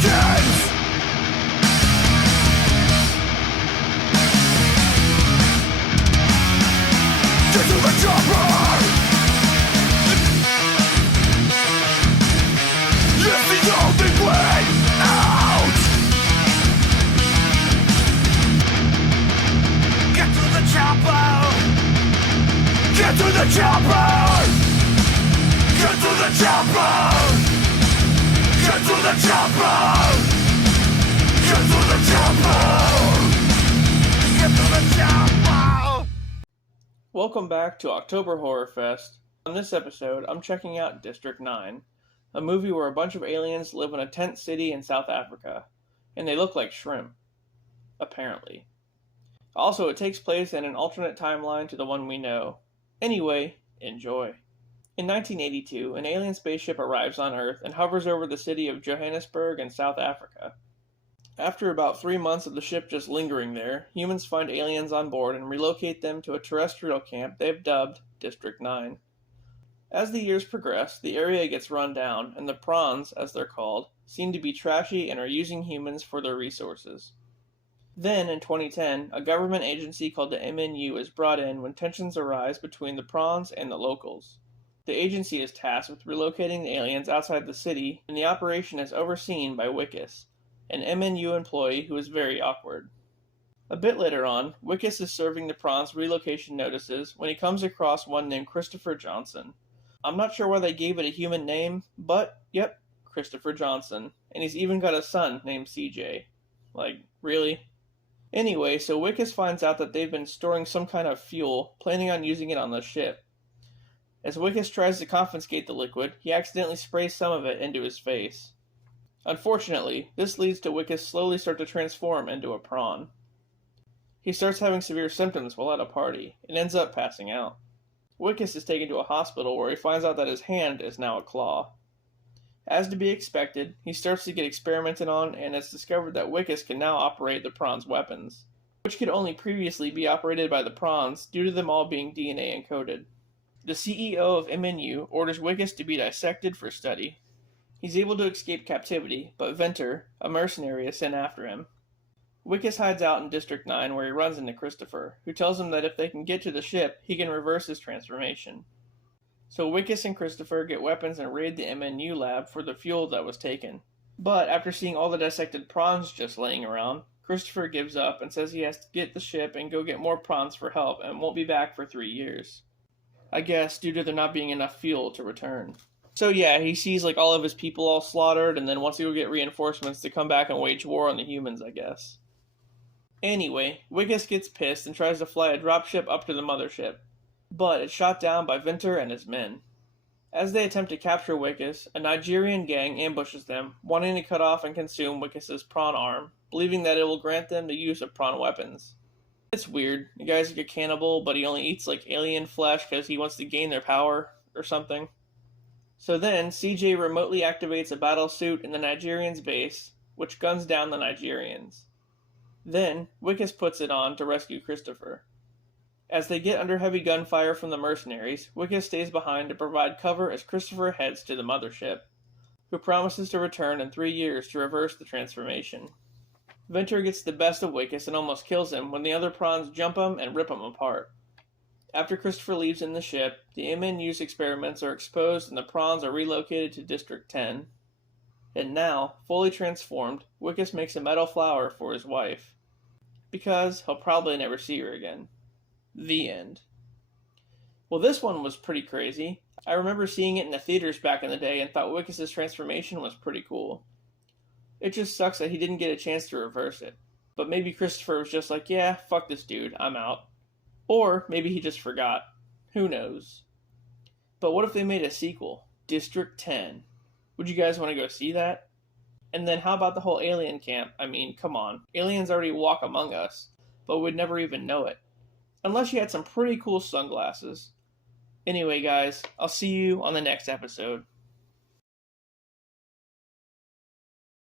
Get to the chopper! Get to the chopper! Get to the chopper! Get to the chopper! Get to the chopper! Welcome back to October Horrorfest. On this episode, I'm checking out District 9, a movie where a bunch of aliens live in a tent city in South Africa, and they look like shrimp. Apparently. Also, it takes place in an alternate timeline to the one we know. Anyway, enjoy. In 1982, an alien spaceship arrives on Earth and hovers over the city of Johannesburg in South Africa. After about 3 months of the ship just lingering there, humans find aliens on board and relocate them to a terrestrial camp they've dubbed District 9. As the years progress, the area gets run down, and the prawns, as they're called, seem to be trashy and are using humans for their resources. Then, in 2010, a government agency called the MNU is brought in when tensions arise between the prawns and the locals. The agency is tasked with relocating the aliens outside the city, and the operation is overseen by Wikus, an MNU employee who is very awkward. A bit later on, Wikus is serving the prawns relocation notices when he comes across one named Christopher Johnson. I'm not sure why they gave it a human name, but, yep, Christopher Johnson. And he's even got a son named CJ. Like, really? Anyway, so Wikus finds out that they've been storing some kind of fuel, planning on using it on the ship. As Wikus tries to confiscate the liquid, he accidentally sprays some of it into his face. Unfortunately, this leads to Wikus slowly start to transform into a prawn. He starts having severe symptoms while at a party, and ends up passing out. Wikus is taken to a hospital where he finds out that his hand is now a claw. As to be expected, he starts to get experimented on, and it's discovered that Wikus can now operate the prawns' weapons, which could only previously be operated by the prawns due to them all being DNA encoded. The CEO of MNU orders Wikus to be dissected for study. He's able to escape captivity, but Venter, a mercenary, is sent after him. Wikus hides out in District 9 where he runs into Christopher, who tells him that if they can get to the ship, he can reverse his transformation. So Wikus and Christopher get weapons and raid the MNU lab for the fuel that was taken. But after seeing all the dissected prawns just laying around, Christopher gives up and says he has to get the ship and go get more prawns for help and won't be back for 3 years. I guess due to there not being enough fuel to return. So yeah, he sees like all of his people all slaughtered and then wants to go get reinforcements to come back and wage war on the humans, I guess. Anyway, Wikus gets pissed and tries to fly a dropship up to the mothership. But it's shot down by Venter and his men. As they attempt to capture Wikus, a Nigerian gang ambushes them, wanting to cut off and consume Wikus' prawn arm, believing that it will grant them the use of prawn weapons. It's weird. The guy's like a cannibal, but he only eats like alien flesh because he wants to gain their power or something. So then, CJ remotely activates a battle suit in the Nigerians' base, which guns down the Nigerians. Then, Wikus puts it on to rescue Christopher. As they get under heavy gunfire from the mercenaries, Wikus stays behind to provide cover as Christopher heads to the mothership, who promises to return in 3 years to reverse the transformation. Venter gets the best of Wikus and almost kills him when the other prawns jump him and rip him apart. After Christopher leaves in the ship, the MNU's experiments are exposed and the prawns are relocated to District 10. And now, fully transformed, Wikus makes a metal flower for his wife. Because he'll probably never see her again. The end. Well, this one was pretty crazy. I remember seeing it in the theaters back in the day and thought Wikus' transformation was pretty cool. It just sucks that he didn't get a chance to reverse it. But maybe Christopher was just like, yeah, fuck this dude, I'm out. Or maybe he just forgot. Who knows? But what if they made a sequel? District 10. Would you guys want to go see that? And then how about the whole alien camp? I mean, come on. Aliens already walk among us, but we'd never even know it. Unless you had some pretty cool sunglasses. Anyway, guys, I'll see you on the next episode.